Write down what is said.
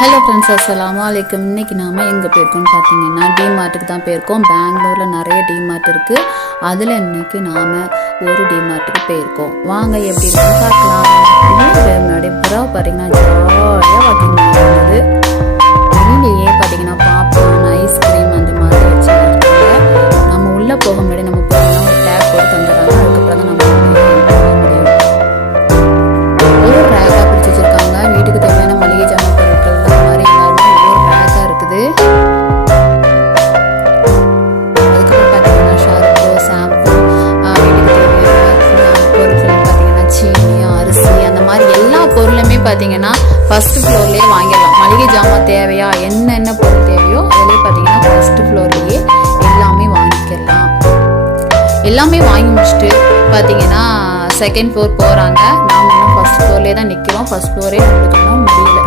Hello friends, அஸ்ஸலாமு அலைக்கும். இன்றைக்கி நாம் எங்கே போயிருக்கோம்னு பார்த்தீங்கன்னா டிமார்ட்டுக்கு தான் போயிருக்கோம். பெங்களூரில் நிறைய டிமார்ட் இருக்குது. அதில் இன்றைக்கி நாம் ஒரு டிமார்ட்டுக்கு போயிருக்கோம். வாங்க எப்படி இருக்குன்னு பார்க்கலாம். முன்னாடி புறா பார்த்தீங்கன்னா ஜாலியாக வாக்கிங் பண்ணுறது. வெளியிலேயே பார்த்தீங்கன்னா பாப்கார்ன், ஐஸ்கிரீம் அந்த மாதிரி வச்சுருக்காங்க. நம்ம உள்ளே போக முன்னாடி நம்ம போகணும், ஒரு டேக் போட்டு தந்துடுறாங்க. அதுக்கப்புறம் தான் நம்ம போக முடியும். ஒரு ரேக்காக பிடிச்சி வச்சுருக்காங்க. வீட்டுக்கு தேவையான மளிகை ஜாமான் பொருட்கள் மாதிரி எல்லாருமே ஒரு ரேக்காக இருக்குது. அதுக்கப்புறம் பார்த்தீங்கன்னா ஷாம்பு, ஷாம்பு, வீட்டுக்கு தேவையான பொருட்கள் பார்த்தீங்கன்னா சீனி, அரிசி அந்த மாதிரி எல்லா பொருளுமே பார்த்தீங்கன்னா ஃபர்ஸ்ட் ஃப்ளோர்லேயே வாங்கிடலாம். மளிகை ஜாமான் தேவையா, என்னென்ன பொருள் தேவையோ அதிலே பார்த்தீங்கன்னா ஃபர்ஸ்ட் ஃப்ளோர்லேயே எல்லாமே வாங்கிக்கலாம். எல்லாமே வாங்கி முடிச்சுட்டு பார்த்தீங்கன்னா செகண்ட் ஃப்ளோர் போகிறாங்க. நாம் இன்னும் ஃபர்ஸ்ட் ஃப்ளோர்லேயே தான் நிற்கிறோம். ஃபர்ஸ்ட் ஃப்ளோரே நம்மளுக்கு இன்னும்